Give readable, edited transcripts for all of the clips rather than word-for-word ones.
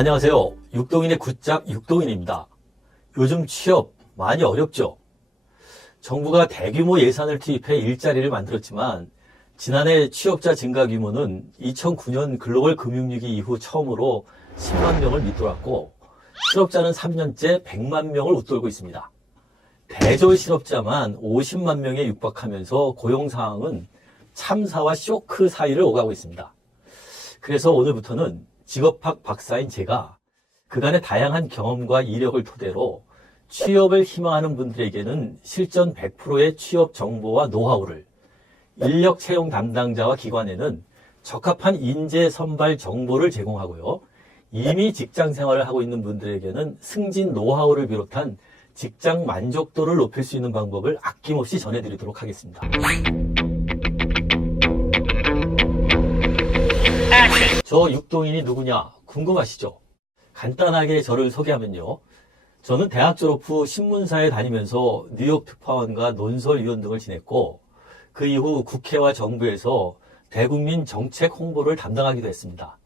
안녕하세요. 육동인의 굿잡 육동인입니다. 요즘 취업 많이 어렵죠? 정부가 대규모 예산을 투입해 일자리를 만들었지만 지난해 취업자 증가 규모는 2009년 글로벌 금융위기 이후 처음으로 10만 명을 밑돌았고 실업자는 3년째 100만 명을 웃돌고 있습니다. 대졸 실업자만 50만 명에 육박하면서 고용 상황은 참사와 쇼크 사이를 오가고 있습니다. 그래서 오늘부터는 직업학 박사인 제가 그간의 다양한 경험과 이력을 토대로 취업을 희망하는 분들에게는 실전 100%의 취업 정보와 노하우를, 인력 채용 담당자와 기관에는 적합한 인재 선발 정보를 제공하고요. 이미 직장 생활을 하고 있는 분들에게는 승진 노하우를 비롯한 직장 만족도를 높일 수 있는 방법을 아낌없이 전해드리도록 하겠습니다. 저 육동인이 누구냐 궁금하시죠? 간단하게 저를 소개하면요. 저는 대학 졸업 후 신문사에 다니면서 뉴욕 특파원과 논설위원 등을 지냈고 그 이후 국회와 정부에서 대국민 정책 홍보를 담당하기도 했습니다.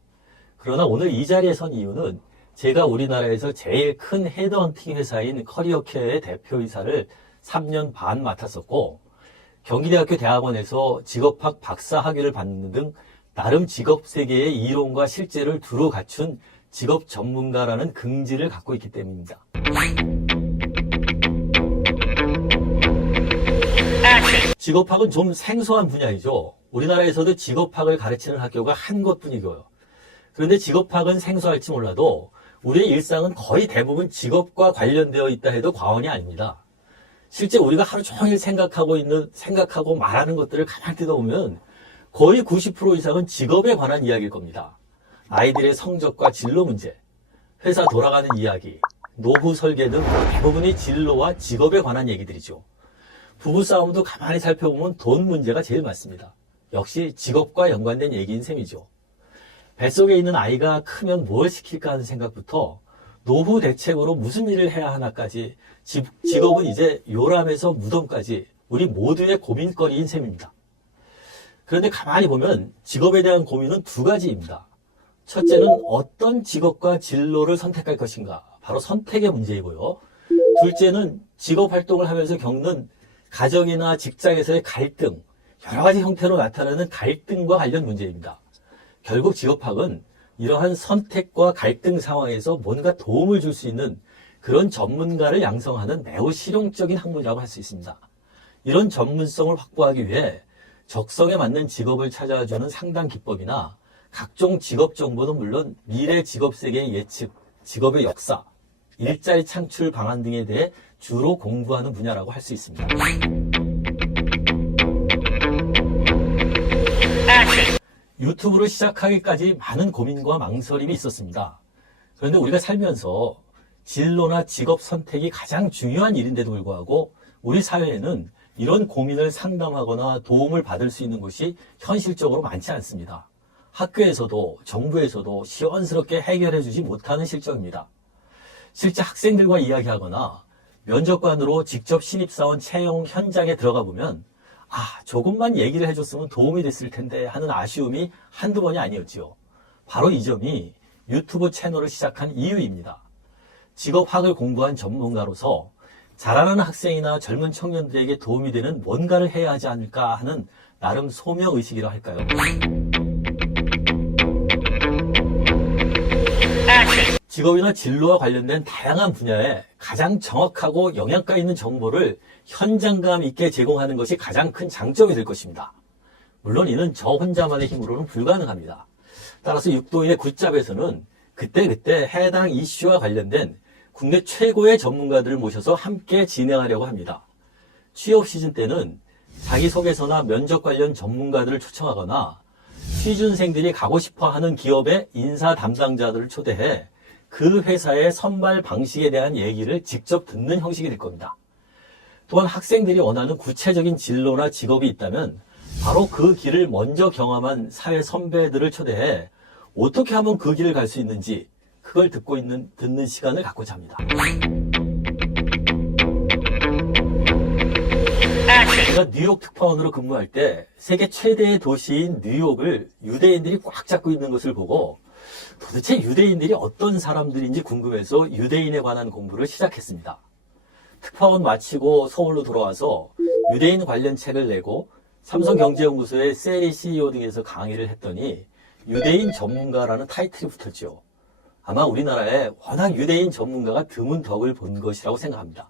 그러나 오늘 이 자리에 선 이유는 제가 우리나라에서 제일 큰 헤드헌팅 회사인 커리어케어의 대표이사를 3년 반 맡았었고 경기대학교 대학원에서 직업학 박사 학위를 받는 등 나름 직업 세계의 이론과 실제를 두루 갖춘 직업 전문가라는 긍지를 갖고 있기 때문입니다. 직업학은 좀 생소한 분야이죠. 우리나라에서도 직업학을 가르치는 학교가 한 곳뿐이고요. 그런데 직업학은 생소할지 몰라도 우리의 일상은 거의 대부분 직업과 관련되어 있다 해도 과언이 아닙니다. 실제 우리가 하루 종일 생각하고 말하는 것들을 가만히 뜯어보면 거의 90% 이상은 직업에 관한 이야기일 겁니다. 아이들의 성적과 진로 문제, 회사 돌아가는 이야기, 노후 설계 등 대부분이 진로와 직업에 관한 얘기들이죠. 부부싸움도 가만히 살펴보면 돈 문제가 제일 많습니다. 역시 직업과 연관된 얘기인 셈이죠. 뱃속에 있는 아이가 크면 뭘 시킬까 하는 생각부터 노후 대책으로 무슨 일을 해야 하나까지 직업은 이제 요람에서 무덤까지 우리 모두의 고민거리인 셈입니다. 그런데 가만히 보면 직업에 대한 고민은 두 가지입니다. 첫째는 어떤 직업과 진로를 선택할 것인가, 바로 선택의 문제이고요. 둘째는 직업 활동을 하면서 겪는 가정이나 직장에서의 갈등, 여러 가지 형태로 나타나는 갈등과 관련 문제입니다. 결국 직업학은 이러한 선택과 갈등 상황에서 뭔가 도움을 줄 수 있는 그런 전문가를 양성하는 매우 실용적인 학문이라고 할 수 있습니다. 이런 전문성을 확보하기 위해 적성에 맞는 직업을 찾아주는 상담 기법이나 각종 직업 정보는 물론 미래 직업 세계의 예측, 직업의 역사, 일자리 창출 방안 등에 대해 주로 공부하는 분야라고 할 수 있습니다. 유튜브를 시작하기까지 많은 고민과 망설임이 있었습니다. 그런데 우리가 살면서 진로나 직업 선택이 가장 중요한 일인데도 불구하고 우리 사회에는 이런 고민을 상담하거나 도움을 받을 수 있는 곳이 현실적으로 많지 않습니다. 학교에서도 정부에서도 시원스럽게 해결해 주지 못하는 실정입니다. 실제 학생들과 이야기하거나 면접관으로 직접 신입사원 채용 현장에 들어가 보면 조금만 얘기를 해줬으면 도움이 됐을 텐데 하는 아쉬움이 한두 번이 아니었지요. 바로 이 점이 유튜브 채널을 시작한 이유입니다. 직업학을 공부한 전문가로서 자라는 학생이나 젊은 청년들에게 도움이 되는 뭔가를 해야 하지 않을까 하는 나름 소명의식이라 할까요? 직업이나 진로와 관련된 다양한 분야에 가장 정확하고 영양가 있는 정보를 현장감 있게 제공하는 것이 가장 큰 장점이 될 것입니다. 물론 이는 저 혼자만의 힘으로는 불가능합니다. 따라서 육동인의 굿잡에서는 그때그때 해당 이슈와 관련된 국내 최고의 전문가들을 모셔서 함께 진행하려고 합니다. 취업 시즌 때는 자기소개서나 면접 관련 전문가들을 초청하거나 취준생들이 가고 싶어하는 기업의 인사 담당자들을 초대해 그 회사의 선발 방식에 대한 얘기를 직접 듣는 형식이 될 겁니다. 또한 학생들이 원하는 구체적인 진로나 직업이 있다면 바로 그 길을 먼저 경험한 사회 선배들을 초대해 어떻게 하면 그 길을 갈 수 있는지 그걸 듣는 시간을 갖고자 합니다. 제가 뉴욕 특파원으로 근무할 때 세계 최대의 도시인 뉴욕을 유대인들이 꽉 잡고 있는 것을 보고 도대체 유대인들이 어떤 사람들인지 궁금해서 유대인에 관한 공부를 시작했습니다. 특파원 마치고 서울로 돌아와서 유대인 관련 책을 내고 삼성경제연구소의 세리 CEO 등에서 강의를 했더니 유대인 전문가라는 타이틀이 붙었죠. 아마 우리나라에 워낙 유대인 전문가가 드문 덕을 본 것이라고 생각합니다.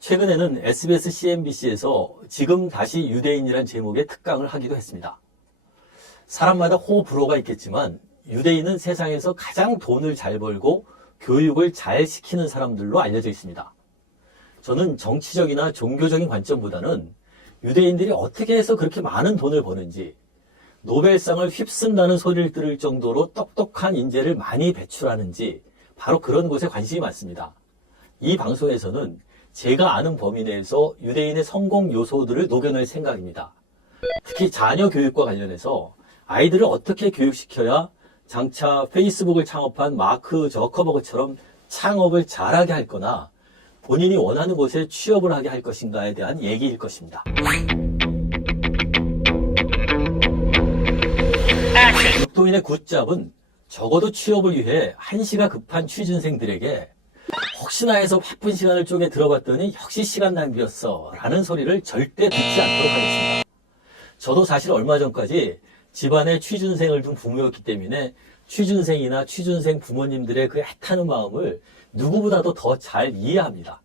최근에는 SBS, CNBC에서 지금 다시 유대인이란 제목의 특강을 하기도 했습니다. 사람마다 호불호가 있겠지만 유대인은 세상에서 가장 돈을 잘 벌고 교육을 잘 시키는 사람들로 알려져 있습니다. 저는 정치적이나 종교적인 관점보다는 유대인들이 어떻게 해서 그렇게 많은 돈을 버는지, 노벨상을 휩쓴다는 소리를 들을 정도로 똑똑한 인재를 많이 배출하는지 바로 그런 곳에 관심이 많습니다. 이 방송에서는 제가 아는 범위 내에서 유대인의 성공 요소들을 녹여낼 생각입니다. 특히 자녀 교육과 관련해서 아이들을 어떻게 교육시켜야 장차 페이스북을 창업한 마크 저커버그처럼 창업을 잘하게 할 거나 본인이 원하는 곳에 취업을 하게 할 것인가에 대한 얘기일 것입니다. 육동인의 굿잡은 적어도 취업을 위해 한시가 급한 취준생들에게 혹시나 해서 바쁜 시간을 쪼개 들어봤더니 역시 시간 낭비였어 라는 소리를 절대 듣지 않도록 하겠습니다. 저도 사실 얼마 전까지 집안에 취준생을 둔 부모였기 때문에 취준생이나 취준생 부모님들의 그 애타는 마음을 누구보다도 더 잘 이해합니다.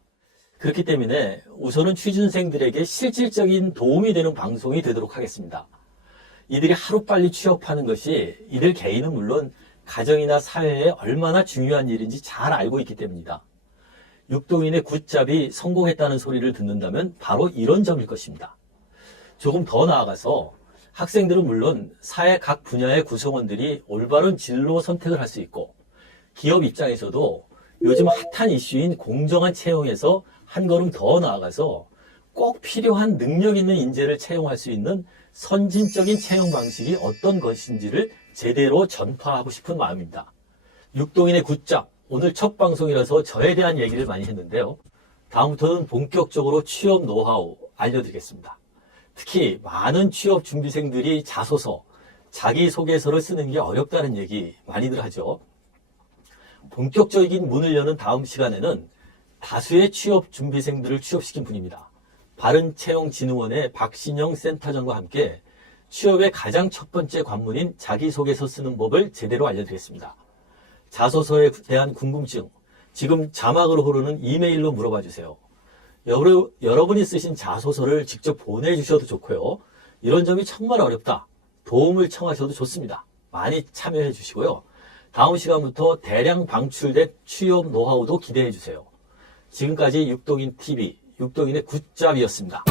그렇기 때문에 우선은 취준생들에게 실질적인 도움이 되는 방송이 되도록 하겠습니다. 이들이 하루빨리 취업하는 것이 이들 개인은 물론 가정이나 사회에 얼마나 중요한 일인지 잘 알고 있기 때문입니다. 육동인의 굿잡이 성공했다는 소리를 듣는다면 바로 이런 점일 것입니다. 조금 더 나아가서 학생들은 물론 사회 각 분야의 구성원들이 올바른 진로 선택을 할 수 있고, 기업 입장에서도 요즘 핫한 이슈인 공정한 채용에서 한 걸음 더 나아가서 꼭 필요한 능력 있는 인재를 채용할 수 있는 선진적인 채용 방식이 어떤 것인지를 제대로 전파하고 싶은 마음입니다. 육동인의 굿잡, 오늘 첫 방송이라서 저에 대한 얘기를 많이 했는데요. 다음부터는 본격적으로 취업 노하우 알려드리겠습니다. 특히 많은 취업 준비생들이 자소서, 자기소개서를 쓰는 게 어렵다는 얘기 많이들 하죠. 본격적인 문을 여는 다음 시간에는 다수의 취업 준비생들을 취업시킨 분입니다. 바른채용진흥원의 박신영 센터장과 함께 취업의 가장 첫 번째 관문인 자기소개서 쓰는 법을 제대로 알려드리겠습니다. 자소서에 대한 궁금증, 지금 자막으로 흐르는 이메일로 물어봐 주세요. 여러분이 쓰신 자소서를 직접 보내주셔도 좋고요. 이런 점이 정말 어렵다, 도움을 청하셔도 좋습니다. 많이 참여해 주시고요. 다음 시간부터 대량 방출된 취업 노하우도 기대해 주세요. 지금까지 육동인 TV, 육동인의 굿잡이었습니다.